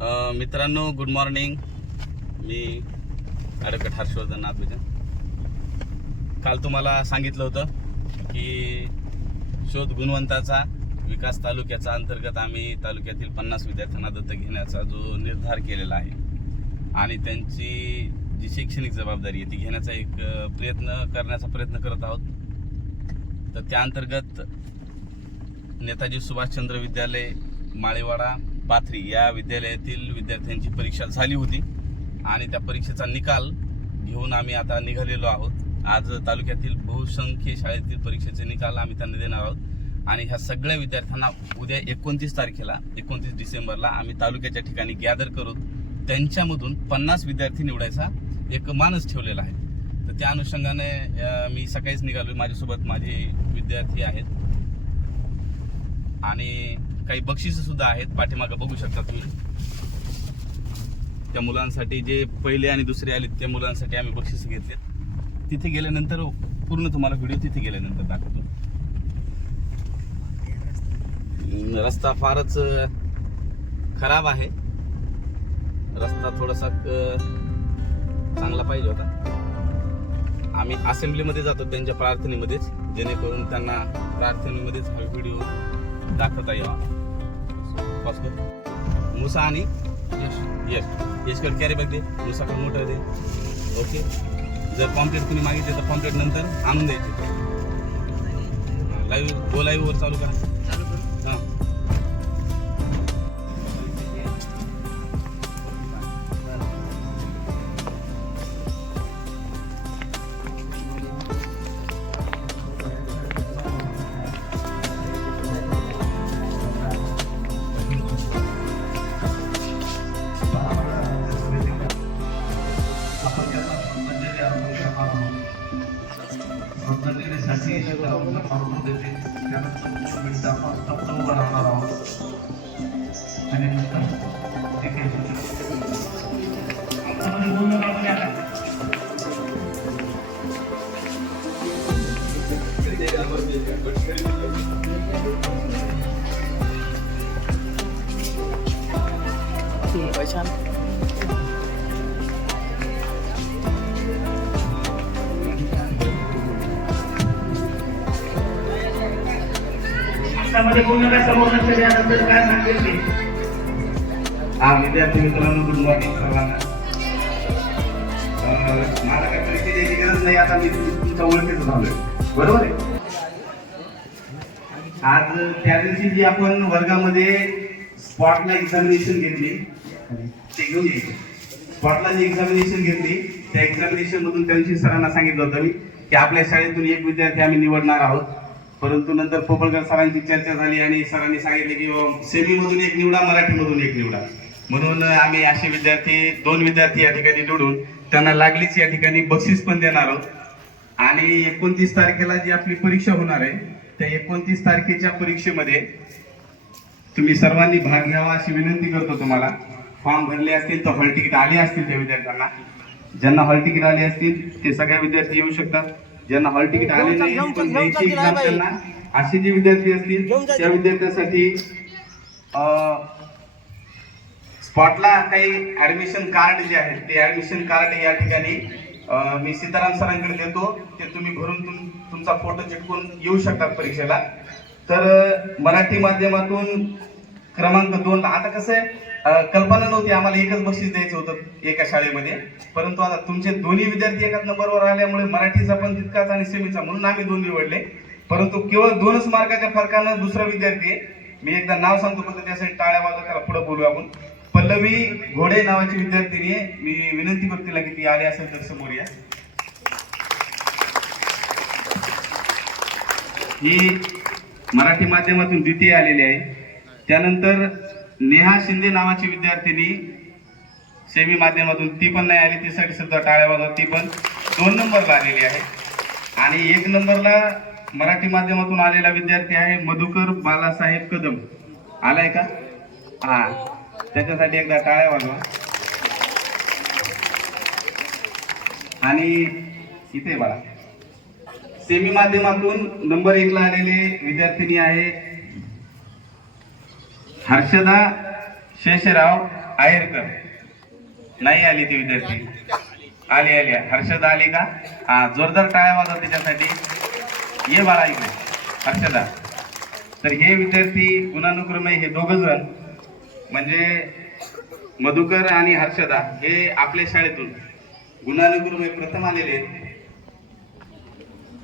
मित्रांनो, good morning. मी advocate Harshvardhan नागवेजा. काल तुम्हाला सांगितलं होतं की शोध गुणवंताचा विकास तालुक्याचा अंतर्गत आम्ही तालुक्यातील 50 विद्यार्थ्यांना दत्तक घेण्याचा जो निर्धार केलेला आहे आणि त्यांची जी शैक्षणिक जबाबदारी आहे ती घेण्याचा एक प्रयत्न करत आहोत. तर त्या अंतर्गत नेताजी सुभाषचंद्र विद्यालय माळेवाडा पाथरी या विद्यालयातील विद्यार्थ्यांची परीक्षा झाली होती आणि त्या परीक्षेचा निकाल घेऊन आम्ही आता निघालेलो आहोत. आज तालुक्यातील बहुसंख्य शाळेतील परीक्षेचे निकाल आम्ही त्यांना देणार आहोत आणि ह्या सगळ्या विद्यार्थ्यांना उद्या 29 डिसेंबरला आम्ही तालुक्याच्या ठिकाणी गॅदर करून त्यांच्यामधून 50 विद्यार्थी निवडायचा एक मानस ठेवलेला आहे. तर त्या अनुषंगाने मी सकाळीच निघालो. माझ्यासोबत माझे विद्यार्थी आहेत आणि काही बक्षीस सुद्धा आहेत. पाठीमागं बघू शकता तुम्ही. त्या मुलांसाठी जे पहिले आणि दुसरे आले त्या मुलांसाठी आम्ही बक्षीस घेतले. तिथे गेल्यानंतर पूर्ण तुम्हाला व्हिडिओ तिथे गेल्यानंतर दाखवतो. रस्ता फारच खराब आहे. रस्ता थोडासा चांगला पाहिजे होता. आम्ही असेंब्लीमध्ये जातो त्यांच्या प्रार्थनेमध्येच, जेणेकरून त्यांना प्रार्थनेमध्येच हा व्हिडिओ दाखवता यावा. मुसा आणि यशकडे कॅरी बॅग दे, मुसाकडे मोटर दे. ओके, जर पॉम्पलेट कुणी मागितले तर पॉम्पलेट नंतर आणून द्यायचे. लाईव्ह वर चालू करा. हां, मध्ये पूर्ण समोर लक्ष यानंतर काय सांगेल ते. विद्यार्थी मित्रांनो, गुड मॉर्निंग सर्वांना. मला काही परीक्षा द्यायची गरज नाही. आता मी तुमच्या ओळखीच झालोय, बरोबर आहे. आज त्या दिवशी जी आपण वर्गामध्ये स्पॉटला एक्झामिनेशन घेतली ते घेऊन यायची. स्पॉटला जी एक्झामिनेशन घेतली त्या एक्झामिनेशन मधून त्यांची सरांना सांगितलं होतं मी की आपल्या शाळेतून एक विद्यार्थी आम्ही निवडणार आहोत. परंतु नंतर पोपळकर सरांची चर्चा झाली आणि सरांनी सांगितले की सेमी मधून एक निवडा, मराठी मधून एक निवडा. म्हणून आम्ही असे दोन विद्यार्थी या ठिकाणी निवडून त्यांना लागलीच या ठिकाणी बक्षीस पण देणार आहोत. आणि 29 तारखेला जी आपली परीक्षा होणार आहे त्या 29 तारखेच्या परीक्षेमध्ये तुम्ही सर्वांनी भाग घ्यावा अशी विनंती करतो तुम्हाला. फॉर्म भरले असतील तर हॉल तिकीट आले असतील त्या विद्यार्थ्यांना. ज्यांना हॉल तिकीट आले असतील ते सगळे विद्यार्थी येऊ शकतात. ज्यांना हॉल तिकीट आले नाही पण द्यायची एक्झाम त्यांना असे जे विद्यार्थी असतील त्या विद्यार्थ्यांसाठी स्पॉटला काही ऍडमिशन कार्ड जे आहेत ते ऍडमिशन कार्ड या ठिकाणी मी सीताराम सरांकडे देतो. ते तुम्ही भरून तुमचा फोटो चिटकून येऊ शकतात परीक्षेला. तर मराठी माध्यमातून क्रमांक 2 आता कसं आहे, कल्पना नव्हती आम्हाला एकच बक्षीस द्यायचं होतं एका शाळेमध्ये. परंतु आता तुमचे दोन्ही विद्यार्थी एकाच नंबरवर आल्यामुळे मराठीचा पण तितकाच आणि सेमीचा म्हणून आम्ही 2 निवडले. परंतु केवळ 2च मार्काच्या फरकानं दुसरा विद्यार्थी आहे. मी एकदा नाव सांगतो फक्त त्यासाठी टाळ्या वाजवत त्याला पुढे बोलू आपण. पल्लवी घोडे नावाची विद्यार्थिनी आहे. मी विनंती करतो तिला की ती आली असेल तर समोर या. ही मराठी माध्यमातून द्वितीय आलेली आहे. त्यानंतर नेहा शिंदे नावाची विद्यार्थिनी सेमी माध्यमातून, ती पण नाही आली. तीसाठी सुद्धा टाळ्या वाजवत. ती पण 2 नंबरला आलेली आहे. आणि 1 नंबरला मराठी माध्यमातून आलेला विद्यार्थी आहे मधुकर बालासाहेब कदम. आलाय का? हा, त्याच्यासाठी एकदा टाळ्या वाजवा. आणि इथे बघा सेमी माध्यमातून नंबर 1 ला आलेले विद्यार्थिनी आहे हर्षदा शेषराव आयरकर. नाही आली ती विद्यार्थी. आली आली. हर्षदा आली का? हा, जोरदार टाळ्या वाजवा त्याच्यासाठी. ये बाळा इकडे हर्षदा. तर हे विद्यार्थी गुणानुक्रमे हे दोघ जण म्हणजे मधुकर आणि हर्षदा हे आपल्या शाळेतून गुणानुक्रमे प्रथम आलेले आहेत.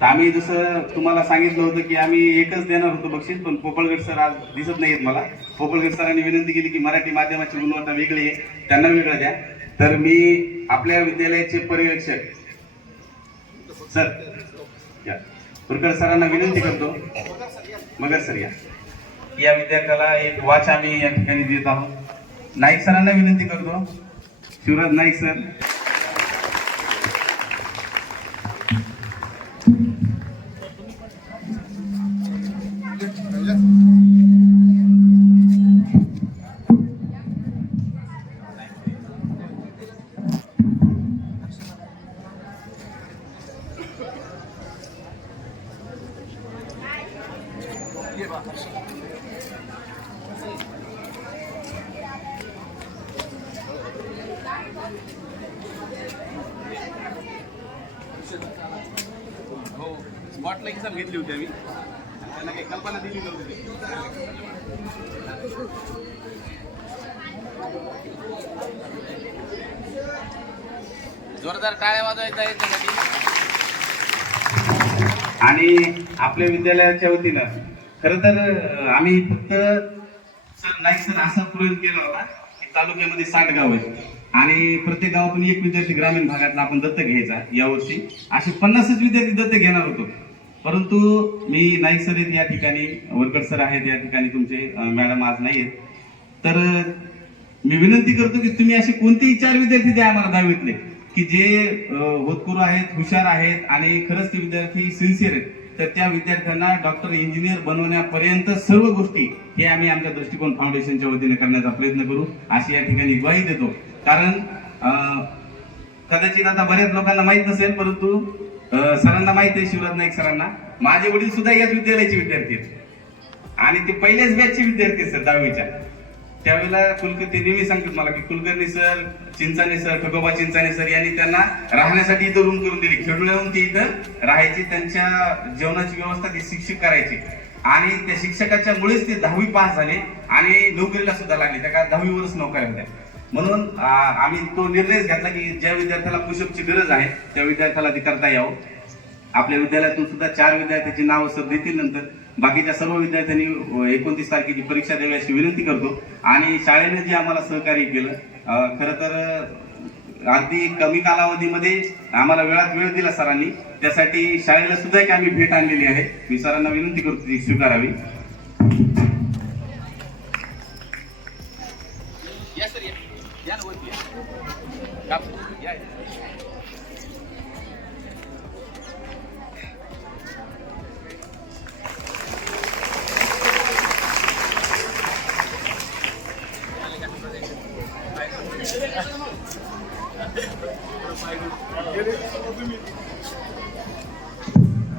तर आम्ही जसं तुम्हाला सांगितलं होतं की आम्ही एकच देणार होतो बक्षीस, पण पोपळगड सर आज दिसत नाहीत मला. पोपळगड सरांनी विनंती केली की मराठी माध्यमाची गुणवत्ता वेगळी आहे, त्यांना वेगळं द्या. तर मी आपल्या विद्यालयाचे पर्यवेक्षक सर कुलकर्णी सरांना विनंती करतो. मगर सर या विद्यार्थ्याला एक वॉच आम्ही या ठिकाणी देत आहोत. नाईक सरांना विनंती करतो. शिवराज नाईक सर. हो, स्पॉटला एक्झाम घेतली होती आम्ही. त्यांना काही कल्पना दिली नव्हती. जोरदार टाळ्या वाजवायचा याच्यासाठी. आणि आपल्या विद्यालयाच्या वतीनं खरं तर आम्ही फक्त सर नाईक सर असा प्रयोग केला होता की तालुक्यामध्ये 60 गाव आहेत आणि प्रत्येक गावातून एक विद्यार्थी ग्रामीण भागातला आपण दत्तक घ्यायचा. यावर्षी असे 50च विद्यार्थी दत्तक घेणार होतो, परंतु मी नाईक सर आहेत या ठिकाणी, वरकड सर आहेत या ठिकाणी, तुमचे मॅडम आज नाही आहेत. तर मी विनंती करतो की तुम्ही असे कोणतेही 4 विद्यार्थी द्या आम्हाला 10वीतले की जे होतकरू आहेत, हुशार आहेत आणि खरंच ते विद्यार्थी सिन्सिअर आहेत. तर त्या विद्यार्थ्यांना डॉक्टर इंजिनियर बनवण्यापर्यंत सर्व गोष्टी हे आम्ही आमच्या दृष्टिकोन फाउंडेशनच्या वतीने करण्याचा प्रयत्न करू अशी या ठिकाणी ग्वाही देतो. कारण कदाचित आता बऱ्याच लोकांना माहित नसेल, परंतु सरांना माहित आहे, शिवराज नाईक सरांना, माझे वडील सुद्धा याच विद्यालयाचे विद्यार्थी आहेत आणि ते पहिल्याच बॅचचे विद्यार्थी आहेत सर 10वीच्या. त्यावेळेला कुलकर्णी नेहमी सांगतात मला की कुलकर्णी सर, चिंचाने सर, ठोकोबा चिंचाने सर यांनी त्यांना राहण्यासाठी इथं रूम करून दिली. खेडूळ्याहून ते इथं राहायचे. त्यांच्या जेवणाची व्यवस्था ते शिक्षक करायचे आणि त्या शिक्षकाच्या मुळेच ते 10वी पास झाले आणि नोकरीला सुद्धा लागले. त्या काळात 10वीवरच नोकऱ्या होत्या. म्हणून आम्ही तो निर्णयच घेतला की ज्या विद्यार्थ्याला पुशअपची गरज आहे त्या विद्यार्थ्याला ते करता यावं. आपल्या विद्यालयातून सुद्धा 4 विद्यार्थ्याची नावं सर देतील. नंतर बाकीच्या सर्व विद्यार्थ्यांनी 29 तारखेची परीक्षा द्यावी अशी विनंती करतो. आणि शाळेने जे आम्हाला सहकार्य केलं, खरं तर अगदी कमी कालावधीमध्ये आम्हाला वेळात वेळ दिला सरांनी, त्यासाठी शाळेला सुद्धा एक आम्ही भेट आणलेली आहे. मी सरांना विनंती करतो ती स्वीकारावी.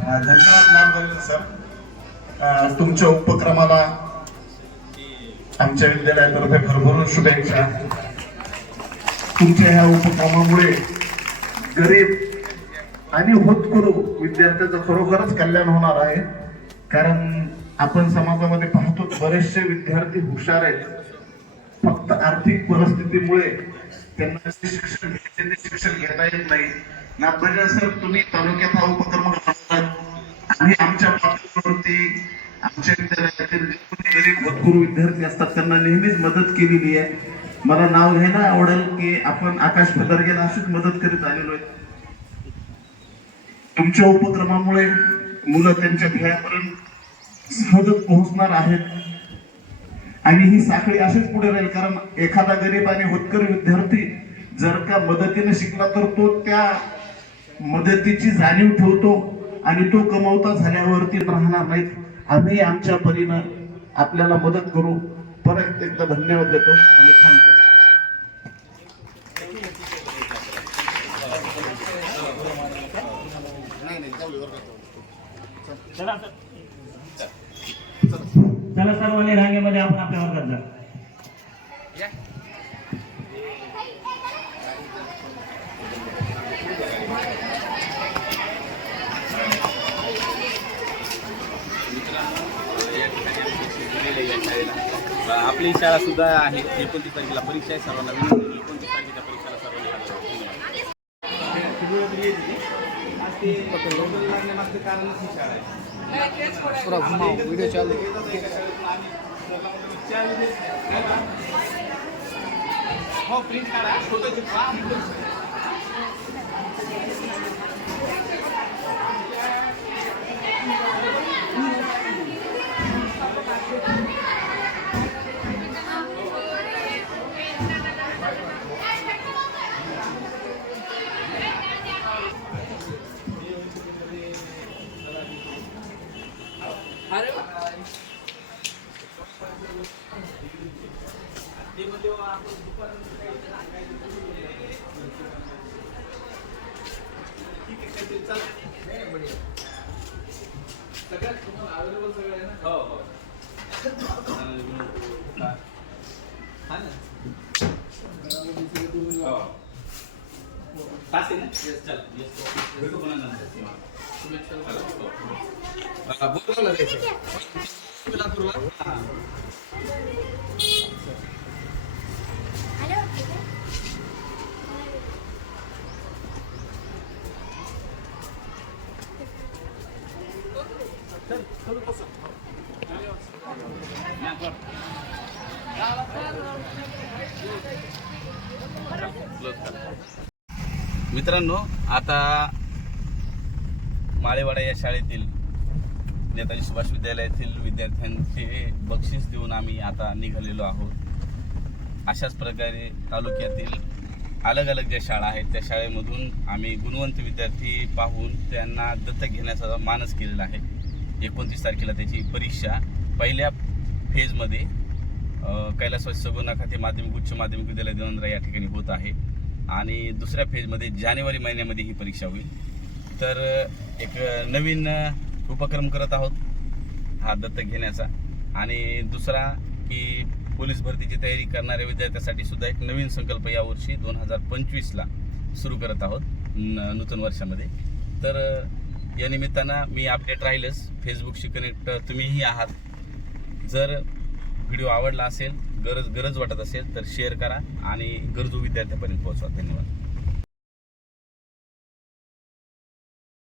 धन्यवाद नामदेव सर. तुमच्या उपक्रमाला आमच्या विद्यालयातर्फे भरभरून शुभेच्छा. तुमच्या ह्या उपक्रमामुळे गरीब आणि होतकरू विद्यार्थ्याचं खरोखरच कल्याण होणार आहे. कारण आपण समाजामध्ये पाहतो बरेचसे विद्यार्थी हुशार आहेत, फक्त आर्थिक परिस्थितीमुळे त्यांना शिक्षण घेता येत नाही. नागपूर सर, तुम्ही तालुक्यात हा उपक्रम करतात आणि आमच्या पातळीवरती आमच्या विद्यालयातील गरीब होतकरू विद्यार्थी असतात त्यांना नेहमीच मदत केलेली आहे. मला नाव घ्यायला आवडेल की आपण आकाश पदरगेला अशीच मदत करीत आलेलो आहे. तुमच्या उपक्रमामुळे मुलं त्यांच्या ध्येयापर्यंत सहजच पोहोचणार आहेत आणि ही साखळी अशीच पुढे राहील. कारण एखादा गरीब आणि होतकरी विद्यार्थी जर का मदतीने शिकला तर तो त्या मदतीची जाणीव ठेवतो आणि तो कमवता झाल्यावरती राहणार नाहीत. आम्ही आमच्या परीनं आपल्याला मदत करू. परत एकदा धन्यवाद देतो आणि थांबतो. चला सर्वांनी रांगेमध्ये आपण आपल्या वर्गात जा. आलेले या शाळेला. आपली शाळा सुद्धा आहे. 29 तारखेला परीक्षा आहे. सर्वांना विनंती, 29 तारखेच्या परीक्षेला सर्वांनी हजर राहावं. पूरा घुमाओ वीडियो चालू हो प्रिंट काढा फोटो चिपका. हो हो तास आहे ना. चल भेटू पुन्हा नंतर. बोलवलं जायचं लातूरला. मित्रांनो, आता माळेवाडा या शाळेतील नेताजी सुभाष विद्यालयातील विद्यार्थ्यांचे बक्षीस देऊन आम्ही आता निघालेलो आहोत. अशाच प्रकारे तालुक्यातील अलग अलग ज्या शाळा आहेत त्या शाळेमधून आम्ही गुणवंत विद्यार्थी पाहून त्यांना दत्तक घेण्याचा मानस केलेला आहे. 29 तारखेला त्याची परीक्षा पहिल्या फेजमध्ये कैलासवासी सगुणा खाते माध्यमिक उच्च माध्यमिक विद्यालय देवंद्रा या ठिकाणी होत आहे आणि दुसऱ्या फेजमध्ये जानेवारी महिन्यामध्ये ही परीक्षा होईल. तर एक नवीन उपक्रम करत आहोत हा दत्तक घेण्याचा. आणि दुसरा की पोलीस भरतीची तयारी करणाऱ्या विद्यार्थ्यांसाठी सुद्धा एक नवीन संकल्प यावर्षी 2025ला सुरू करत आहोत नूतन वर्षामध्ये. तर या निमित्तानं मी अपडेट राहीलच. फेसबुकशी कनेक्ट तुम्हीही आहात. जर व्हिडिओ आवडला असेल, गरज वाटत असेल तर शेअर करा आणि गरजू विद्यार्थ्यांपर्यंत पोहोचवा. धन्यवाद.